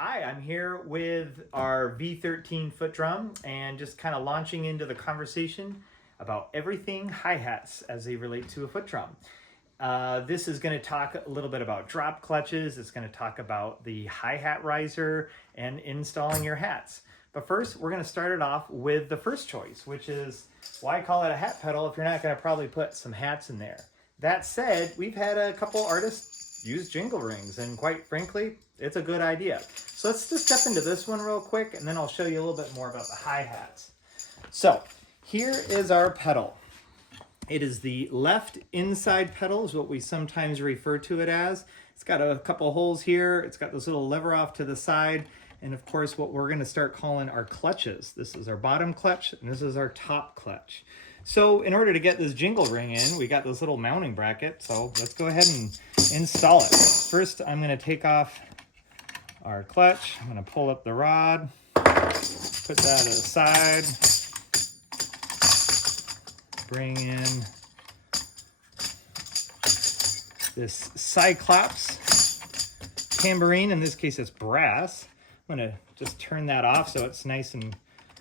Hi, I'm here with our V13 foot drum and just kind of launching into the conversation about everything hi-hats as they relate to a foot drum. This is going to talk a little bit about drop clutches. It's going to talk about the hi-hat riser and installing your hats. But first, we're going to start it off with the first choice, which is why call it a hat pedal if you're not going to probably put some hats in there. That said, we've had a couple artists use jingle rings, and quite frankly, it's a good idea. So let's just step into this one real quick, and then I'll show you a little bit more about the hi-hats. So here is our pedal. It is the left inside pedal, is what we sometimes refer to it as. It's got a couple holes here. It's got this little lever off to the side. And of course, what we're going to start calling our clutches. This is our bottom clutch, and this is our top clutch. So in order to get this jingle ring in, we got this little mounting bracket. So let's go ahead and install it. First, I'm going to take off our clutch. I'm going to pull up the rod, put that aside, bring in this Cyclops tambourine. In this case, it's brass. I'm going to just turn that off so it's nice and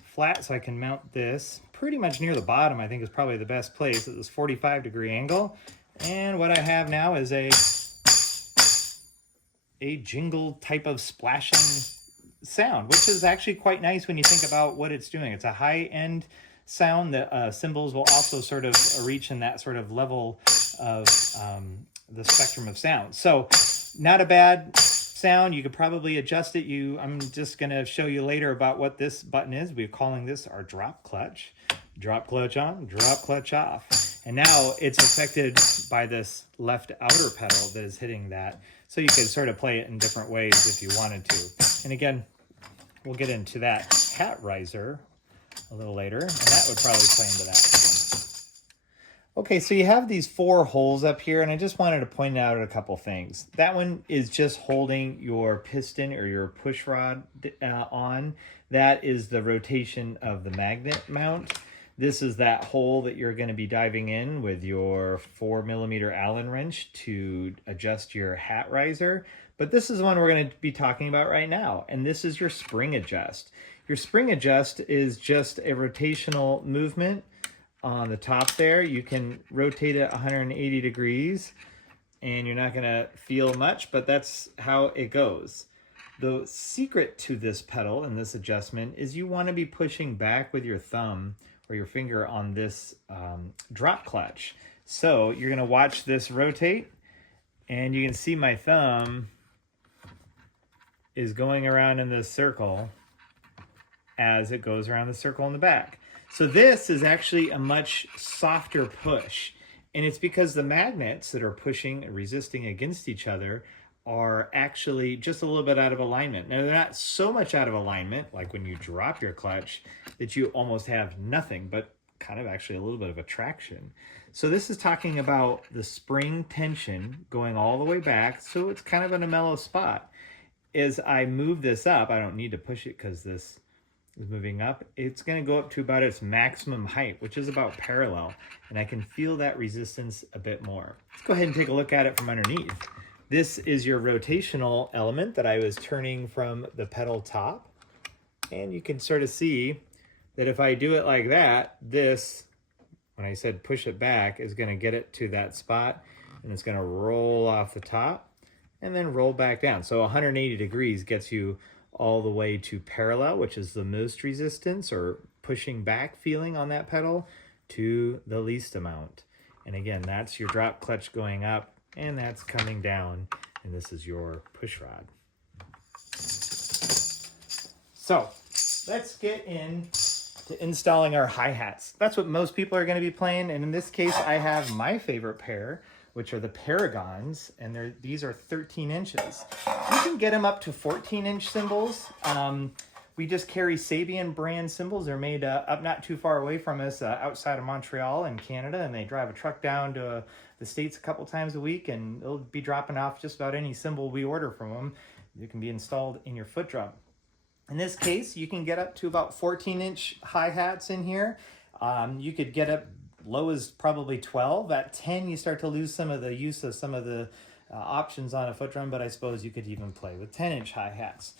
flat so I can mount this pretty much near the bottom. I think is probably the best place at this 45-degree angle. And what I have now is a jingle type of splashing sound, which is actually quite nice when you think about what it's doing. It's a high-end sound that cymbals will also sort of reach in that sort of level of the spectrum of sound. So not a bad sound. You could probably adjust it. I'm just going to show you later about what this button is. We're calling this our drop clutch. Drop clutch on, drop clutch off. And now it's affected by this left outer pedal that is hitting that. So you could sort of play it in different ways if you wanted to. And again, we'll get into that hat riser a little later, and that would probably play into that. Okay, so you have these 4 holes up here, and I just wanted to point out a couple things. That one is just holding your piston or your push rod on. That is the rotation of the magnet mount. This is that hole that you're going to be diving in with your 4mm Allen wrench to adjust your hat riser. But this is the one we're going to be talking about right now, and this is your spring adjust. Your spring adjust is just a rotational movement on the top there. You can rotate it 180 degrees, and you're not going to feel much, but that's how it goes. The secret to this pedal and this adjustment is you want to be pushing back with your thumb or your finger on this drop clutch. So you're going to watch this rotate, and you can see my thumb is going around in this circle as it goes around the circle in the back. So this is actually a much softer push, and it's because the magnets that are pushing and resisting against each other are actually just a little bit out of alignment. Now, they're not so much out of alignment, like when you drop your clutch, that you almost have nothing, but kind of actually a little bit of a traction. So this is talking about the spring tension going all the way back, so it's kind of in a mellow spot. As I move this up, I don't need to push it because this is moving up. It's going to go up to about its maximum height, which is about parallel, and I can feel that resistance a bit more. Let's go ahead and take a look at it from underneath. This is your rotational element that I was turning from the pedal top, and you can sort of see that if I do it like that, this, when I said push it back, is going to get it to that spot, and it's going to roll off the top and then roll back down. So 180 degrees gets you all the way to parallel, which is the most resistance or pushing back feeling on that pedal, to the least amount. And again, that's your drop clutch going up, and that's coming down, and this is your push rod. So let's get into installing our hi-hats. That's what most people are going to be playing, and in this case, I have my favorite pair, which are the Paragons, and these are 13 inches. You can get them up to 14-inch cymbals. We just carry Sabian brand cymbals. They're made up not too far away from us, outside of Montreal in Canada, and they drive a truck down to the States a couple times a week, and they'll be dropping off just about any cymbal we order from them. It can be installed in your foot drum. In this case, you can get up to about 14-inch hi-hats in here. You could get up low as probably 12. At 10, you start to lose some of the use of some of the options on a FootDrum, but I suppose you could even play with 10-inch hi-hats.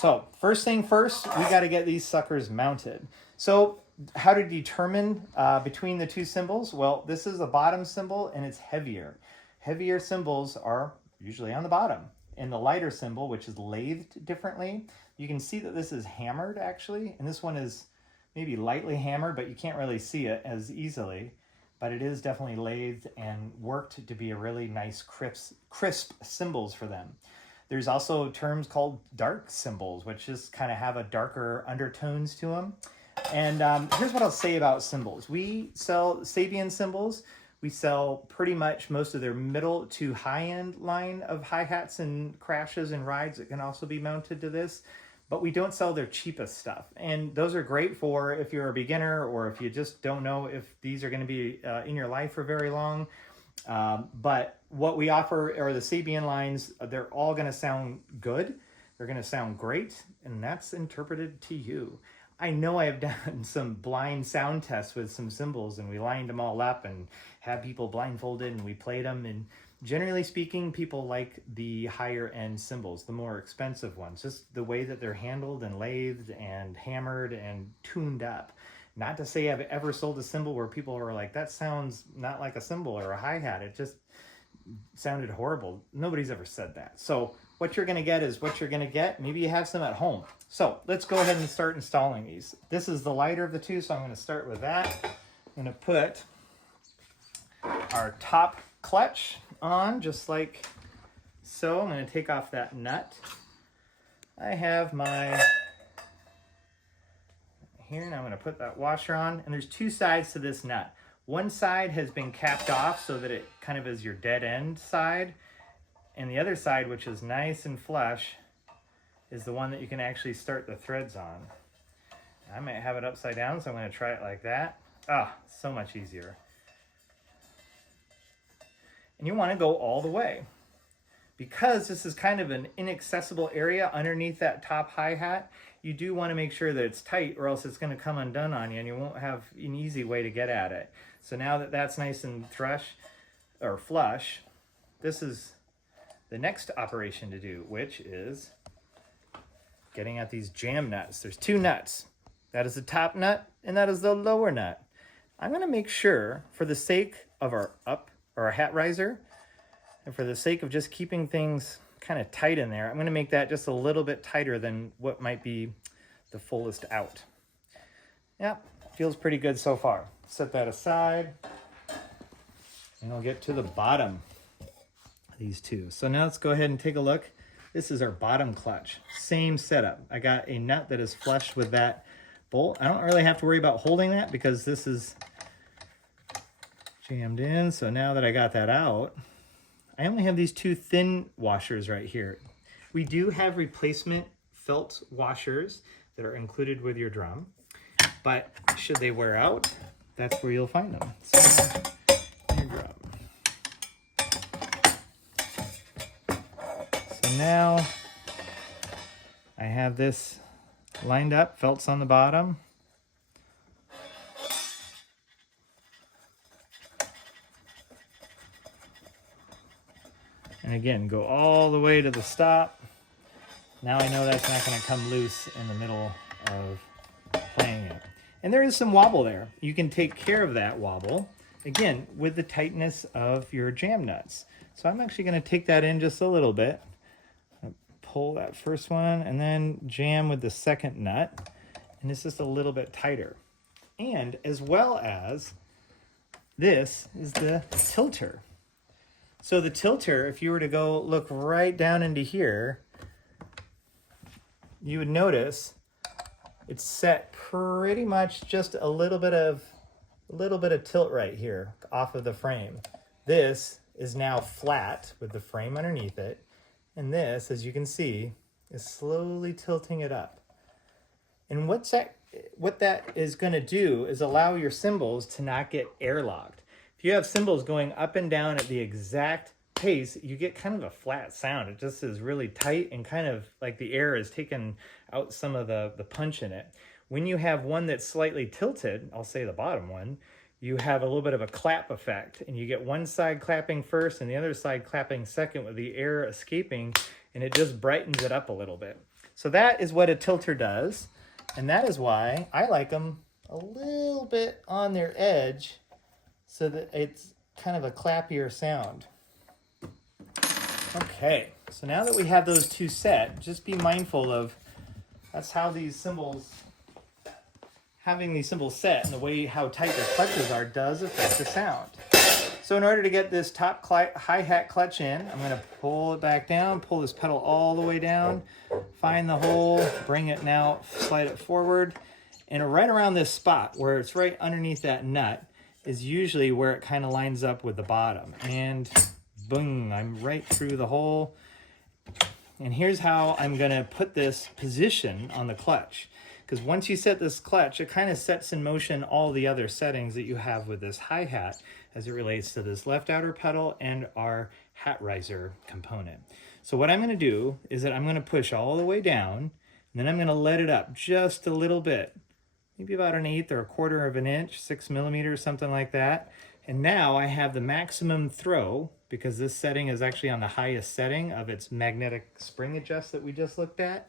So first thing first, we got to get these suckers mounted. So how to determine between the two cymbals? Well, this is a bottom cymbal and it's heavier. Heavier cymbals are usually on the bottom. And the lighter cymbal, which is lathed differently, you can see that this is hammered actually, and this one is maybe lightly hammered, but you can't really see it as easily. But it is definitely lathed and worked to be a really nice crisp cymbals for them. There's also terms called dark cymbals, which just kind of have a darker undertones to them. And here's what I'll say about cymbals. We sell Sabian cymbals. We sell pretty much most of their middle to high-end line of hi-hats and crashes and rides that can also be mounted to this, but we don't sell their cheapest stuff. And those are great for if you're a beginner or if you just don't know if these are going to be in your life for very long. But what we offer are the Sabian lines. They're all going to sound good. They're going to sound great, and that's interpreted to you. I know I've done some blind sound tests with some cymbals, and we lined them all up and had people blindfolded and we played them. And generally speaking, people like the higher end cymbals, the more expensive ones, just the way that they're handled and lathed and hammered and tuned up. Not to say I've ever sold a cymbal where people are like, that sounds not like a cymbal or a hi-hat. It just sounded horrible. Nobody's ever said that. So what you're going to get is what you're going to get. Maybe you have some at home. So let's go ahead and start installing these. This is the lighter of the two, so I'm going to start with that. I'm going to put our top clutch on just like so. I'm going to take off that nut. I have my here, and I'm going to put that washer on. And there's two sides to this nut. One side has been capped off so that it kind of is your dead end side. And the other side, which is nice and flush, is the one that you can actually start the threads on. I might have it upside down, so I'm going to try it like that. Ah, so much easier. And you want to go all the way. Because this is kind of an inaccessible area underneath that top hi-hat, you do want to make sure that it's tight, or else it's going to come undone on you and you won't have an easy way to get at it. So now that that's nice and flush, this is the next operation to do, which is getting at these jam nuts. There's two nuts. That is the top nut and that is the lower nut. I'm going to make sure, for the sake of our hat riser, and for the sake of just keeping things kind of tight in there, I'm going to make that just a little bit tighter than what might be the fullest out. Yeah, feels pretty good so far. Set that aside, and I'll get to the bottom of these two. So now let's go ahead and take a look. This is our bottom clutch. Same setup. I got a nut that is flush with that bolt. I don't really have to worry about holding that because this is jammed in. So now that I got that out, I only have these two thin washers right here. We do have replacement felt washers that are included with your drum, but should they wear out, that's where you'll find them. So, your drum. So now I have this lined up, felts on the bottom. And again, go all the way to the stop. Now I know that's not going to come loose in the middle of playing it. And there is some wobble there. You can take care of that wobble, again, with the tightness of your jam nuts. So I'm actually going to take that in just a little bit. Pull that first one and then jam with the second nut. And it's just a little bit tighter. And as well as this is the tilter. So the tilter, if you were to go look right down into here, you would notice it's set pretty much just a little bit of tilt right here off of the frame. This is now flat with the frame underneath it. And this, as you can see, is slowly tilting it up. And what that is going to do is allow your cymbals to not get airlocked. If you have cymbals going up and down at the exact pace, you get kind of a flat sound. It just is really tight and kind of like the air is taking out some of the punch in it. When you have one that's slightly tilted, I'll say the bottom one, you have a little bit of a clap effect, and you get one side clapping first and the other side clapping second with the air escaping, and it just brightens it up a little bit. So that is what a tilter does, and that is why I like them a little bit on their edge so that it's kind of a clappier sound. Okay, so now that we have those two set, just be mindful of that's how these cymbals, having these cymbals set and the way how tight their clutches are does affect the sound. So in order to get this top hi-hat clutch in, I'm going to pull it back down, pull this pedal all the way down, find the hole, bring it now, slide it forward, and right around this spot where it's right underneath that nut is usually where it kind of lines up with the bottom. And boom, I'm right through the hole. And here's how I'm going to put this position on the clutch. Because once you set this clutch, it kind of sets in motion all the other settings that you have with this hi-hat as it relates to this left outer pedal and our hat riser component. So what I'm going to do is that I'm going to push all the way down, and then I'm going to let it up just a little bit, maybe about 1/8 or 1/4 of an inch, 6 millimeters, something like that. And now I have the maximum throw, because this setting is actually on the highest setting of its magnetic spring adjust that we just looked at.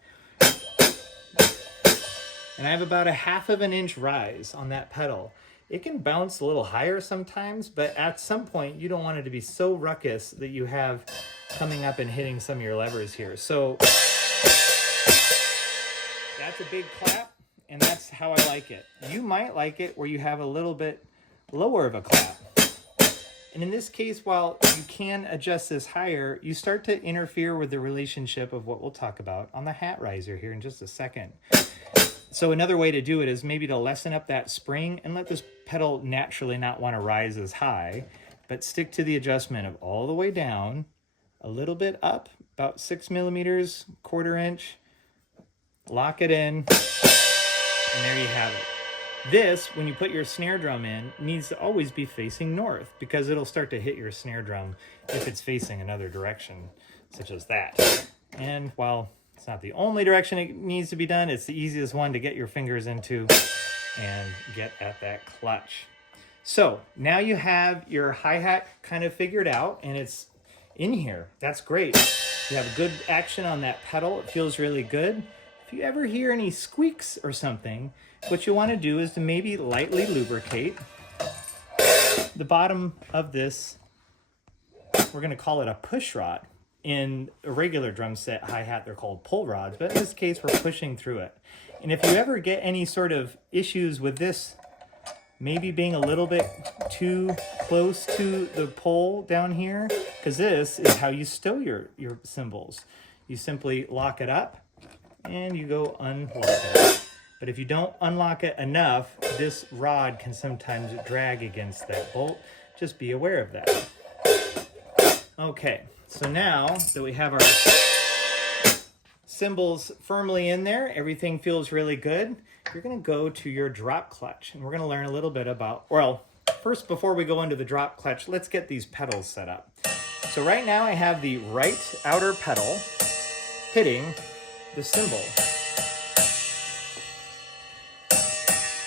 And I have about 1/2 of an inch rise on that pedal. It can bounce a little higher sometimes, but at some point you don't want it to be so ruckus that you have coming up and hitting some of your levers here. So that's a big clap, and that's how I like it. You might like it where you have a little bit lower of a clap. And in this case, while you can adjust this higher, you start to interfere with the relationship of what we'll talk about on the hat riser here in just a second. So another way to do it is maybe to lessen up that spring and let this pedal naturally not want to rise as high, but stick to the adjustment of all the way down, a little bit up, about 6 millimeters, 1/4 inch, lock it in, and there you have it. This, when you put your snare drum in, needs to always be facing north, because it'll start to hit your snare drum if it's facing another direction, such as that. And while it's not the only direction it needs to be done, it's the easiest one to get your fingers into and get at that clutch. So now you have your hi-hat kind of figured out, and it's in here. That's great. You have good action on that pedal. It feels really good. If you ever hear any squeaks or something, what you want to do is to maybe lightly lubricate the bottom of this. We're going to call it a push rod. In a regular drum set hi-hat, they're called pull rods, but in this case, we're pushing through it. And if you ever get any sort of issues with this, maybe being a little bit too close to the pole down here, because this is how you stow your cymbals. You simply lock it up and you go unlock it. But if you don't unlock it enough, this rod can sometimes drag against that bolt. Just be aware of that. Okay, so now that we have our cymbals firmly in there, everything feels really good. You're going to go to your drop clutch, and we're going to learn a little bit about, well, first, before we go into the drop clutch, let's get these pedals set up. So right now I have the right outer pedal hitting the cymbal.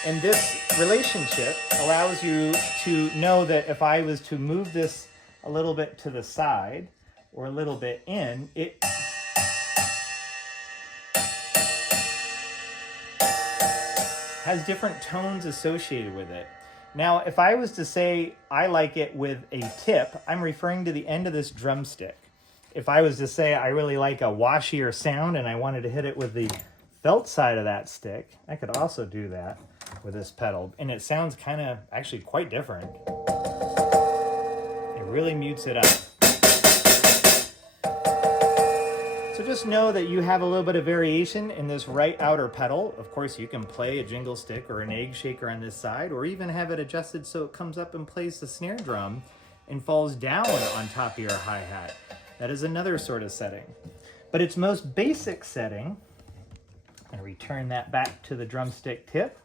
And this relationship allows you to know that if I was to move this a little bit to the side or a little bit in, it has different tones associated with it. Now, if I was to say I like it with a tip, I'm referring to the end of this drumstick. If I was to say I really like a washier sound and I wanted to hit it with the felt side of that stick, I could also do that with this pedal, and it sounds kind of actually quite different. It really mutes it up. So just know that you have a little bit of variation in this right outer pedal. Of course, you can play a jingle stick or an egg shaker on this side, or even have it adjusted so it comes up and plays the snare drum and falls down on top of your hi-hat. That is another sort of setting. But its most basic setting, and return that back to the drumstick tip,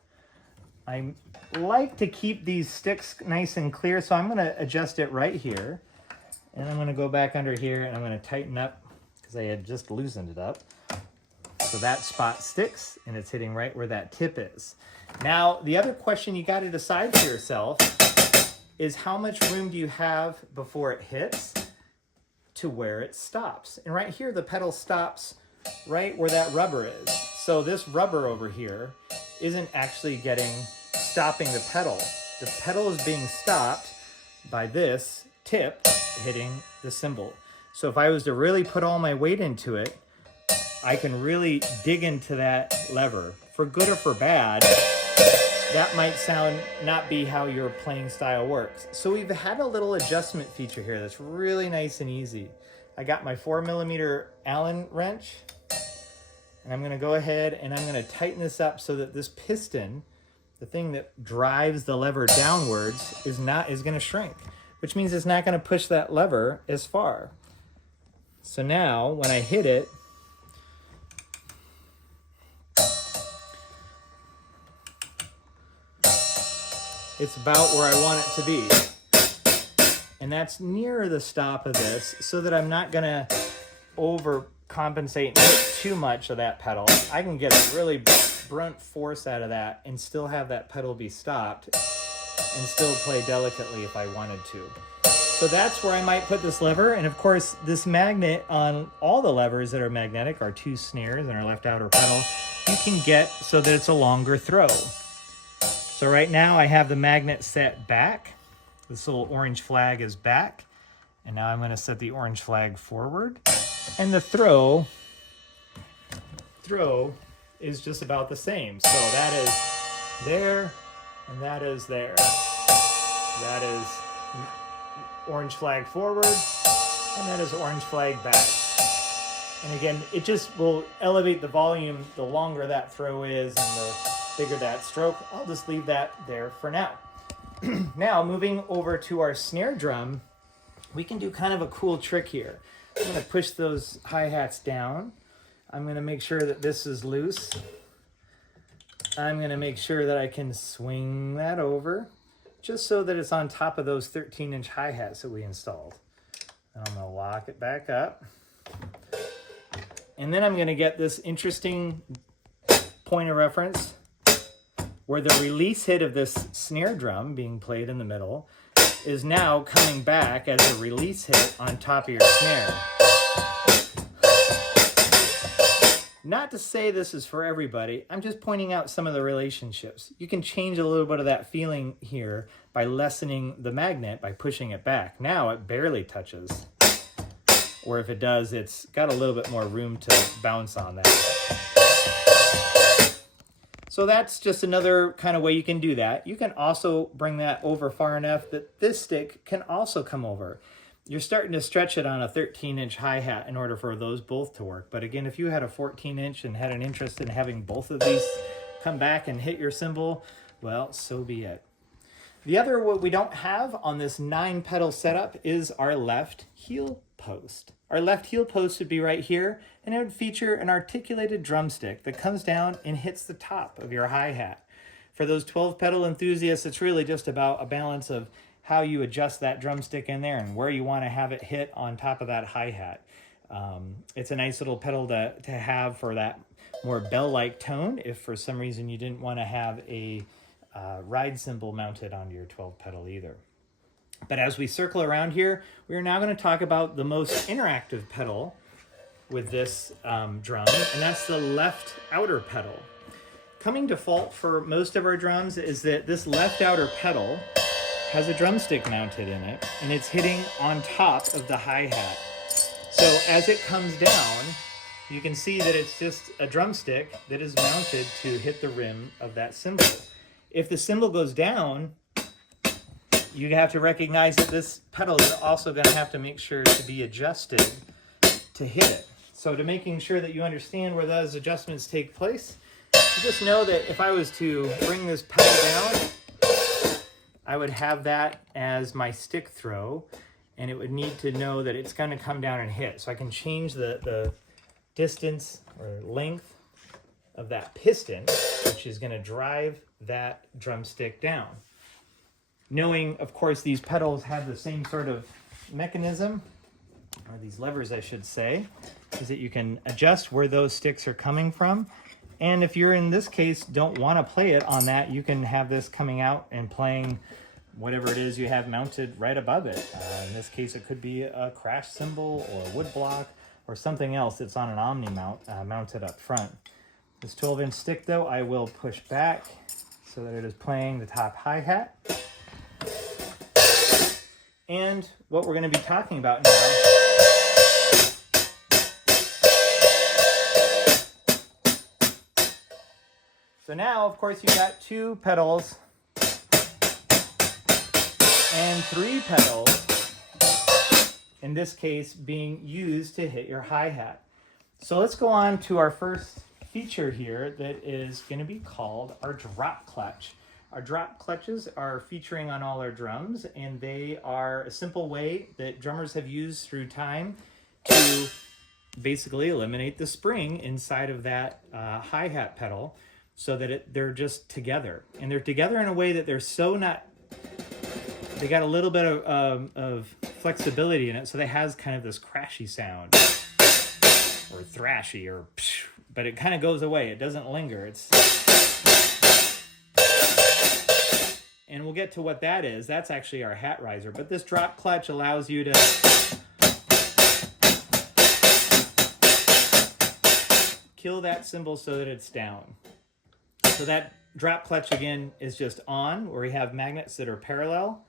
I like to keep these sticks nice and clear, so I'm going to adjust it right here. And I'm going to go back under here and I'm going to tighten up because I had just loosened it up. So that spot sticks and it's hitting right where that tip is. Now, the other question you got to decide for yourself is how much room do you have before it hits to where it stops. And right here, the pedal stops right where that rubber is. So this rubber over here isn't actually stopping the pedal. The pedal is being stopped by this tip hitting the cymbal. So if I was to really put all my weight into it, I can really dig into that lever. For good or for bad, that might not be how your playing style works. So we've had a little adjustment feature here that's really nice and easy. I got my 4mm Allen wrench, and I'm gonna go ahead and I'm gonna tighten this up so that this piston, the thing that drives the lever downwards, is gonna shrink, which means it's not gonna push that lever as far. So now when I hit it, it's about where I want it to be. And that's near the stop of this so that I'm not gonna overcompensate and hit too much of that pedal. I can get a really brunt force out of that and still have that pedal be stopped and still play delicately if I wanted to. So that's where I might put this lever. And of course, this magnet on all the levers that are magnetic are 2 snares in our left outer pedal. You can get so that it's a longer throw. So right now I have the magnet set back. This little orange flag is back. And now I'm going to set the orange flag forward. And the throw is just about the same. So that is there, and that is there. That is orange flag forward, and that is orange flag back. And again, it just will elevate the volume the longer that throw is and the bigger that stroke. I'll just leave that there for now. Now, moving over to our snare drum, we can do kind of a cool trick here. I'm going to push those hi-hats down. I'm going to make sure that this is loose. I'm going to make sure that I can swing that over just so that it's on top of those 13-inch hi-hats that we installed. And I'm going to lock it back up. And then I'm going to get this interesting point of reference where the release hit of this snare drum being played in the middle is now coming back as a release hit on top of your snare. Not to say this is for everybody, I'm just pointing out some of the relationships. You can change a little bit of that feeling here by lessening the magnet by pushing it back. Now it barely touches. Or if it does, it's got a little bit more room to bounce on that. So that's just another kind of way you can do that. You can also bring that over far enough that this stick can also come over. You're starting to stretch it on a 13-inch hi-hat in order for those both to work. But again, if you had a 14-inch and had an interest in having both of these come back and hit your cymbal, well, so be it. The other what we don't have on this 9-pedal setup is our left heel post. Our left heel post would be right here, and it would feature an articulated drumstick that comes down and hits the top of your hi-hat. For those 12-pedal enthusiasts, it's really just about a balance of how you adjust that drumstick in there and where you want to have it hit on top of that hi-hat. It's a nice little pedal to have for that more bell-like tone if for some reason you didn't want to have a ride cymbal mounted onto your 12-pedal either. But as we circle around here, we are now going to talk about the most interactive pedal with this drum, and that's the left outer pedal. Coming default for most of our drums is that this left outer pedal has a drumstick mounted in it, and it's hitting on top of the hi-hat. So as it comes down, you can see that it's just a drumstick that is mounted to hit the rim of that cymbal. If the cymbal goes down, you have to recognize that this pedal is also going to have to make sure to be adjusted to hit it. So to making sure that you understand where those adjustments take place, you just know that if I was to bring this pedal down, I would have that as my stick throw, and it would need to know that it's going to come down and hit. So I can change the distance or length of that piston, which is going to drive that drumstick down. Knowing, of course, these pedals have the same sort of mechanism, or these levers, I should say, is that you can adjust where those sticks are coming from. And if you're, in this case, don't want to play it on that, you can have this coming out and playing whatever it is you have mounted right above it. In this case, it could be a crash cymbal or a wood block or something else that's on an Omni mount mounted up front. This 12-inch stick, though, I will push back so that it is playing the top hi-hat. And what we're going to be talking about now so now, of course, you've got 2 pedals and 3 pedals, in this case being used to hit your hi-hat. So let's go on to our first feature here that is going to be called our drop clutch. Our drop clutches are featuring on all our drums, and they are a simple way that drummers have used through time to basically eliminate the spring inside of that hi-hat pedal so that they're just together. And they're together in a way that they're so not, they got a little bit of flexibility in it, so that has kind of this crashy sound, or thrashy, or psh, but it kind of goes away. It doesn't linger. And we'll get to what that is. That's actually our hat riser. But this drop clutch allows you to kill that cymbal so that it's down. So that drop clutch, again, is just on, where we have magnets that are parallel,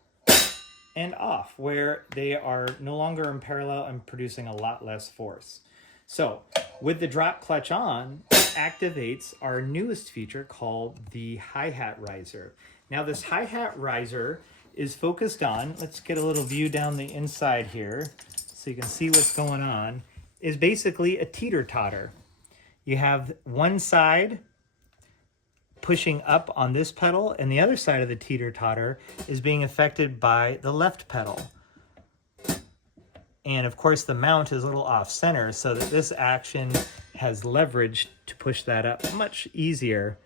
and off, where they are no longer in parallel and producing a lot less force. So with the drop clutch on, it activates our newest feature called the hi-hat riser. Now this hi-hat riser is focused on, let's get a little view down the inside here so you can see what's going on, is basically a teeter-totter. You have one side pushing up on this pedal, and the other side of the teeter-totter is being affected by the left pedal. And of course the mount is a little off center, so that this action has leverage to push that up much easier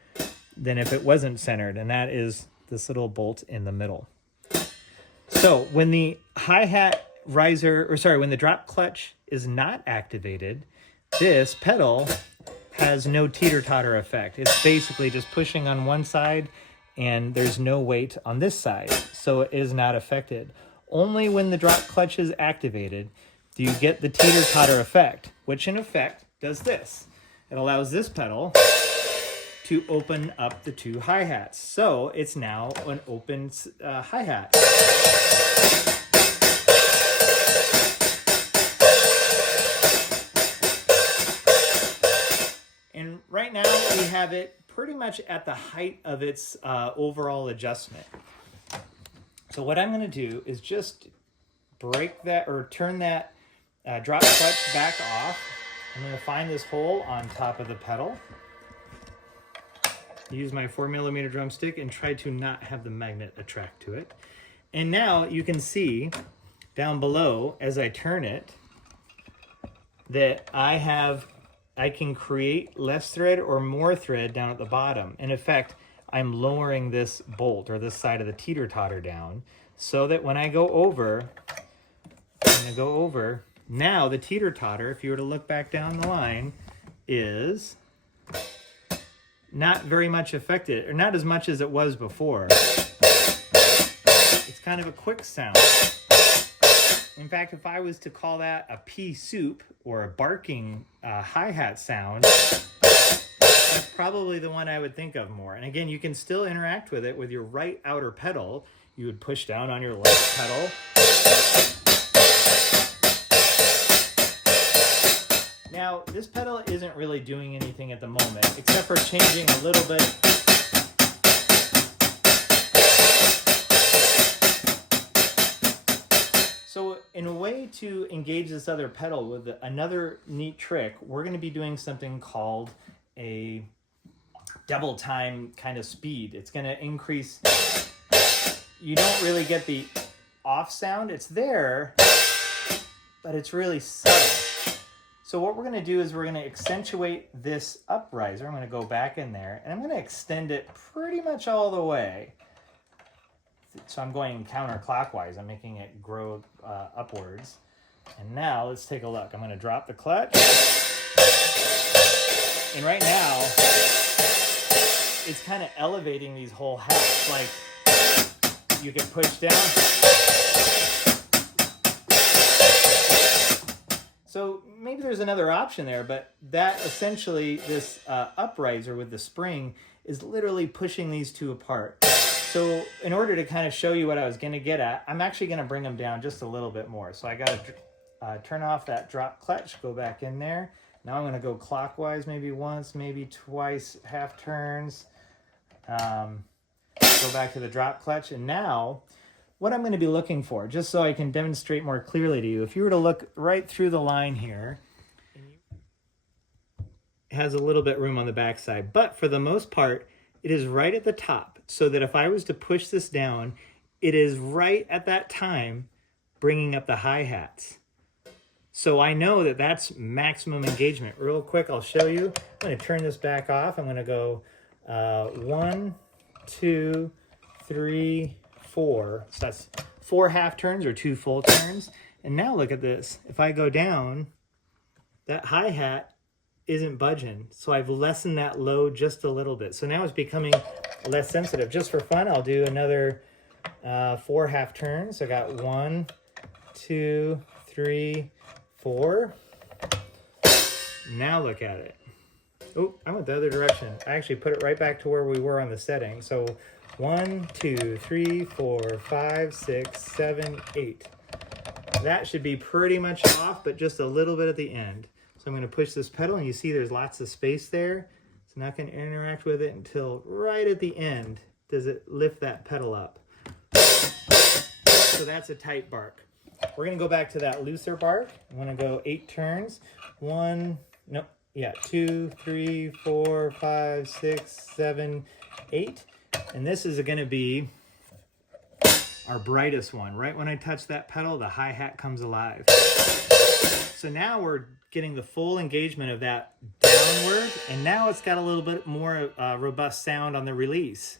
than if it wasn't centered, and that is this little bolt in the middle. So when the hi-hat riser, or sorry, when the drop clutch is not activated, this pedal has no teeter-totter effect. It's basically just pushing on one side, and there's no weight on this side, so it is not affected. Only when the drop clutch is activated do you get the teeter-totter effect, which in effect does this. It allows this pedal to open up the 2 hi-hats. So it's now an open hi-hat. And right now we have it pretty much at the height of its overall adjustment. So what I'm going to do is just break that, or turn that drop clutch back off. I'm going to find this hole on top of the pedal, use my 4mm drumstick, and try to not have the magnet attract to it. And now you can see down below, as I turn it, that I can create less thread or more thread down at the bottom. In effect, I'm lowering this bolt, or this side of the teeter-totter, down, so that when I go over, now the teeter-totter, if you were to look back down the line, is not very much affected, or not as much as it was before. It's kind of a quick sound. In fact, if I was to call that a pea soup, or a barking hi-hat sound, that's probably the one I would think of more. And again, you can still interact with it with your right outer pedal. You would push down on your left pedal. Now, this pedal isn't really doing anything at the moment, except for changing a little bit. So in a way to engage this other pedal with another neat trick, we're going to be doing something called a double time kind of speed. It's going to increase. You don't really get the off sound. It's there, but it's really subtle. So what we're going to do is we're going to accentuate this up riser. I'm going to go back in there, and I'm going to extend it pretty much all the way. So I'm going counterclockwise. I'm making it grow upwards. And now let's take a look. I'm going to drop the clutch. And right now, it's kind of elevating these whole hats. Like, you can push down. So maybe there's another option there, but that essentially, this upriser with the spring is literally pushing these two apart. So in order to kind of show you what I was going to get at, I'm actually going to bring them down just a little bit more. So I got to turn off that drop clutch, go back in there. Now I'm going to go clockwise, maybe once, maybe twice, half turns. Go back to the drop clutch. And now what I'm going to be looking for, just so I can demonstrate more clearly to you, if you were to look right through the line here, it has a little bit room on the backside, but for the most part, it is right at the top, so that if I was to push this down, it is right at that time bringing up the hi-hats. So I know that that's maximum engagement. Real quick, I'll show you. I'm going to turn this back off. I'm going to go 1, 2, 3, 4. So that's 4 half turns or 2 full turns. And now look at this. If I go down, that hi-hat isn't budging. So I've lessened that load just a little bit. So now it's becoming less sensitive. Just for fun, I'll do another 4 half turns. So I got 1, 2, 3, 4. Now look at it. Oh, I went the other direction. I actually put it right back to where we were on the setting. So 1, 2, 3, 4, 5, 6, 7, 8. That should be pretty much off, but just a little bit at the end. So I'm going to push this pedal, and you see there's lots of space there. It's not going to interact with it until right at the end does it lift that pedal up. So that's a tight bark. We're going to go back to that looser bark. I'm going to go 8 turns. 2, 3, 4, 5, 6, 7, 8. And this is going to be our brightest one. Right when I touch that pedal, the hi-hat comes alive. So now we're getting the full engagement of that downward, and now it's got a little bit more robust sound on the release.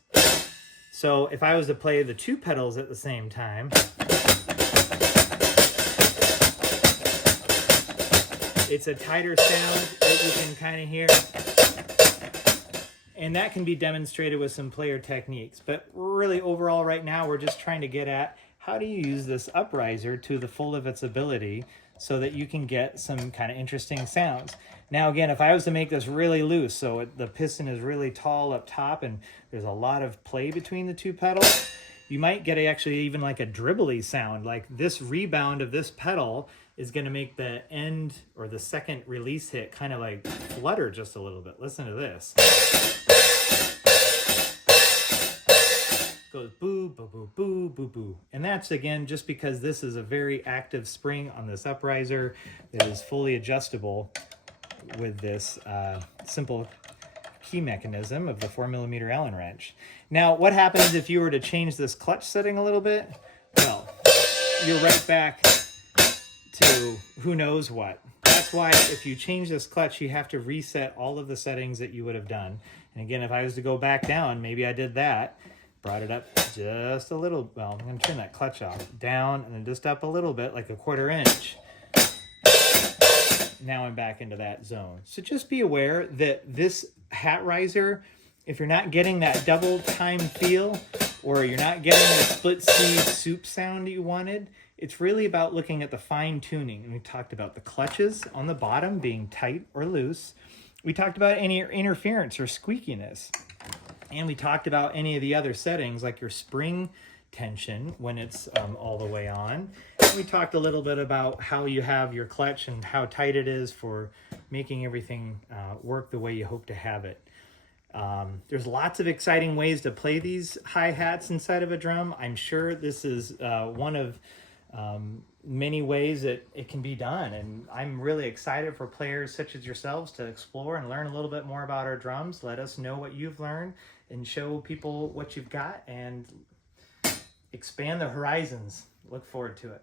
So if I was to play the 2 pedals at the same time, it's a tighter sound that you can kind of hear. And that can be demonstrated with some player techniques. But really overall right now, we're just trying to get at how do you use this upriser to the full of its ability so that you can get some kind of interesting sounds. Now again, if I was to make this really loose, so the piston is really tall up top and there's a lot of play between the 2 pedals, you might get actually even like a dribbly sound. Like this rebound of this pedal is going to make the end or the second release hit kind of like flutter just a little bit. Listen to this. It goes boo, boo, boo, boo, boo, boo. And that's again just because this is a very active spring on this upriser that is fully adjustable with this simple key mechanism of the 4mm Allen wrench. Now, what happens if you were to change this clutch setting a little bit? Well, you're right back to who knows what. That's why if you change this clutch, you have to reset all of the settings that you would have done. And again, if I was to go back down, maybe I did that, brought it up just a little. Well, I'm going to turn that clutch off, down, and then just up a little bit, like a 1/4 inch. Now I'm back into that zone. So just be aware that this hat riser, if you're not getting that double time feel, or you're not getting the split C soup sound that you wanted, it's really about looking at the fine tuning. And we talked about the clutches on the bottom being tight or loose. We talked about any interference or squeakiness. And we talked about any of the other settings like your spring tension when it's all the way on. We talked a little bit about how you have your clutch and how tight it is for making everything work the way you hope to have it. There's lots of exciting ways to play these hi-hats inside of a drum. I'm sure this is one of many ways that it can be done, and I'm really excited for players such as yourselves to explore and learn a little bit more about our drums. Let us know what you've learned and show people what you've got and expand the horizons. Look forward to it.